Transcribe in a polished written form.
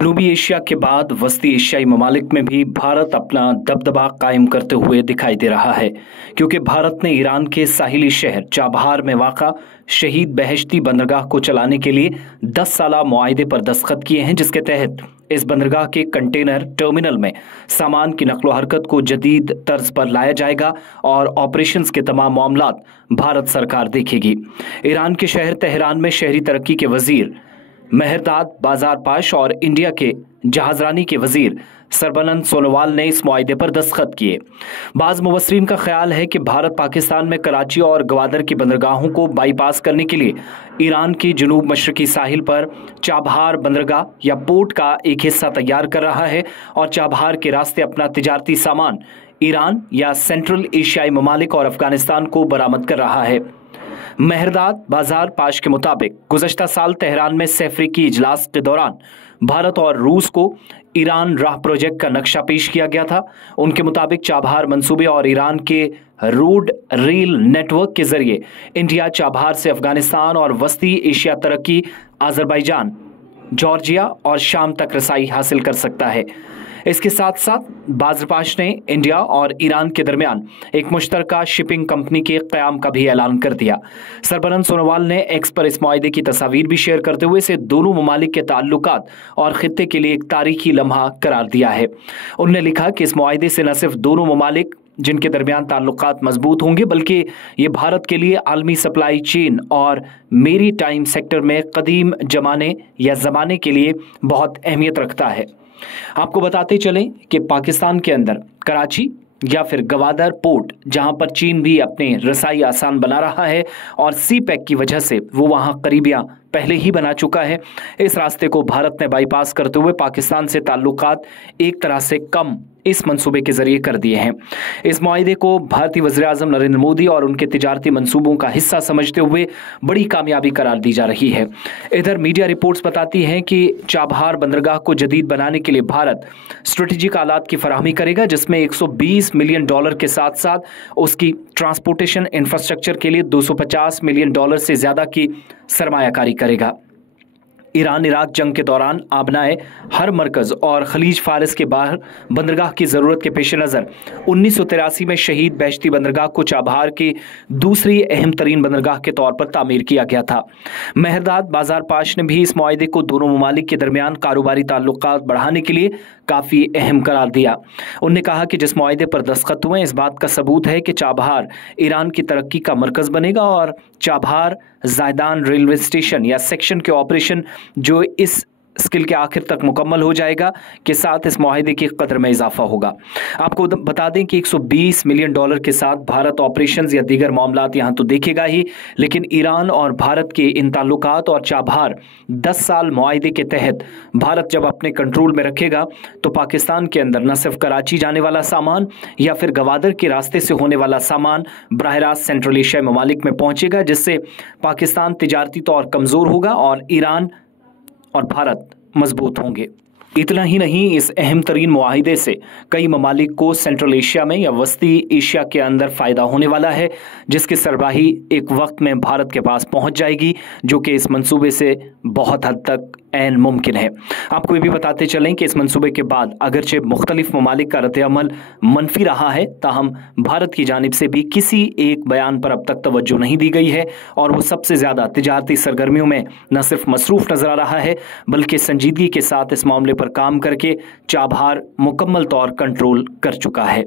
जनूबी एशिया के बाद वस्ती एशियाई ममालिक में भी भारत अपना दबदबा कायम करते हुए दिखाई दे रहा है, क्योंकि भारत ने ईरान के साहिली शहर चाबहार में वाक़ा शहीद बहश्ती बंदरगाह को चलाने के लिए 10 साला मुआहदे पर दस्तखत किए हैं, जिसके तहत इस बंदरगाह के कंटेनर टर्मिनल में सामान की नकलो हरकत को जदीद तर्ज पर लाया जाएगा और ऑपरेशंस के तमाम मामलात भारत सरकार देखेगी। ईरान के शहर तेहरान में शहरी तरक्की के वजीर मेहरदाद बाजार पाश और इंडिया के जहाजरानी के वजीर सरबानंद सोनोवाल ने इस मुआहदे पर दस्तखत किए। बाज़ मुबस्सरीन का ख्याल है कि भारत पाकिस्तान में कराची और गवादर की बंदरगाहों को बाईपास करने के लिए ईरान की जनूब मशरकी साहिल पर चाबहार बंदरगाह या पोर्ट का एक हिस्सा तैयार कर रहा है और चाबहार के रास्ते अपना तिजारती सामान ईरान या सेंट्रल एशियाई ममालिक और अफगानिस्तान को बरामद कर रहा है। मेहरदाद बाजार पाश के मुताबिक गुज़श्ता साल तेहरान में सैफरीकी इजलास के दौरान भारत और रूस को ईरान राह प्रोजेक्ट का नक्शा पेश किया गया था। उनके मुताबिक चाबहार मंसूबे और ईरान के रोड रेल नेटवर्क के जरिए इंडिया चाबहार से अफगानिस्तान और वस्ती एशिया तरक्की अजरबैजान, जॉर्जिया और शाम तक रसाई हासिल कर सकता है। इसके साथ साथ बाजरपाश ने इंडिया और ईरान के दरमियान एक मुश्तरका शिपिंग कंपनी के क़याम का भी ऐलान कर दिया। सरबानंद सोनोवाल ने एक्स पर इस मुआहदे की तस्वीर भी शेयर करते हुए इसे दोनों ममालिक के ताल्लुकात और खित्ते के लिए एक तारीखी लम्हा करार दिया है। उन्होंने लिखा कि इस मुआहदे से न सिर्फ दोनों ममालिक जिनके दरमियान ताल्लुकात मजबूत होंगे, बल्कि ये भारत के लिए आलमी सप्लाई चेन और मेरी टाइम सेक्टर में कदीम ज़माने के लिए बहुत अहमियत रखता है। आपको बताते चलें कि पाकिस्तान के अंदर कराची या फिर गवादर पोर्ट, जहां पर चीन भी अपने रसाई आसान बना रहा है और सी पैक की वजह से वो वहां करीबियां पहले ही बना चुका है, इस रास्ते को भारत ने बाईपास करते हुए पाकिस्तान से ताल्लुकात एक तरह से कम इस मंसूबे के जरिए कर दिए हैं। इस मुआहदे को भारतीय वज़ीर-ए-आज़म नरेंद्र मोदी और उनके तिजारती मंसूबों का हिस्सा समझते हुए बड़ी कामयाबी करार दी जा रही है। इधर मीडिया रिपोर्ट्स बताती हैं कि चाबहार बंदरगाह को जदीद बनाने के लिए भारत स्ट्रेटेजिक आलात की फराहमी करेगा, जिसमें $120 मिलियन के साथ साथ उसकी ट्रांसपोर्टेशन इंफ्रास्ट्रक्चर के लिए $250 मिलियन से ज्यादा की सरमायाकारी करेगा। ईरान इराक जंग के दौरान आबनाए हर मरकज और खलीज फारिस के बाहर बंदरगाह की जरूरत के पेश नज़र 1983 में शहीद बहश्ती बंदरगाह को चाबहार की दूसरी अहम तरीन बंदरगाह के तौर पर तामीर किया गया था। मेहरदाद बाजार पाश ने भी इस मुआहदे को दोनों ममालिक के दरमियान कारोबारी ताल्लुकात बढ़ाने के लिए काफ़ी अहम करार दिया। उन्होंने कहा कि जिस मुआहदे पर दस्तखत हुए इस बात का सबूत है कि चाबहार ईरान की तरक्की का मरकज़ बनेगा और चाबहार जायदान रेलवे स्टेशन या सेक्शन के ऑपरेशन जो इस स्किल के आखिर तक मुकम्मल हो जाएगा के साथ इस मुआहदे की कदर में इजाफा होगा। आपको बता दें कि $120 मिलियन के साथ भारत ऑपरेशंस या दीगर मामलात यहाँ तो देखेगा ही, लेकिन ईरान और भारत के इन ताल्लुकात और चाबहार 10 साल मुआहदे के तहत भारत जब अपने कंट्रोल में रखेगा तो पाकिस्तान के अंदर न सिर्फ कराची जाने वाला सामान या फिर गवादर के रास्ते से होने वाला सामान बराह रास्त सेंट्रल एशियाई ममालिक में पहुँचेगा, जिससे पाकिस्तान तिजारती तौर कमज़ोर होगा और ईरान और भारत मजबूत होंगे। इतना ही नहीं, इस अहम तरीन मुआहिदे से कई ममालिक को सेंट्रल एशिया में या वस्ती एशिया के अंदर फ़ायदा होने वाला है, जिसकी सरबराही एक वक्त में भारत के पास पहुंच जाएगी, जो कि इस मंसूबे से बहुत हद तक ऐन मुमकिन है। आपको ये भी बताते चलें कि इस मंसूबे के बाद अगरचे मुख्तलिफ ममालिक का रद्द-ए-अमल मनफी रहा है, ताहम भारत की जानिब से भी किसी एक बयान पर अब तक तवज्जो नहीं दी गई है और वो सबसे ज़्यादा तिजारती सरगर्मियों में न सिर्फ मसरूफ़ नज़र आ रहा है, बल्कि संजीदगी के साथ इस मामले पर काम करके चाबहार मुकम्मल तौर कंट्रोल कर चुका है।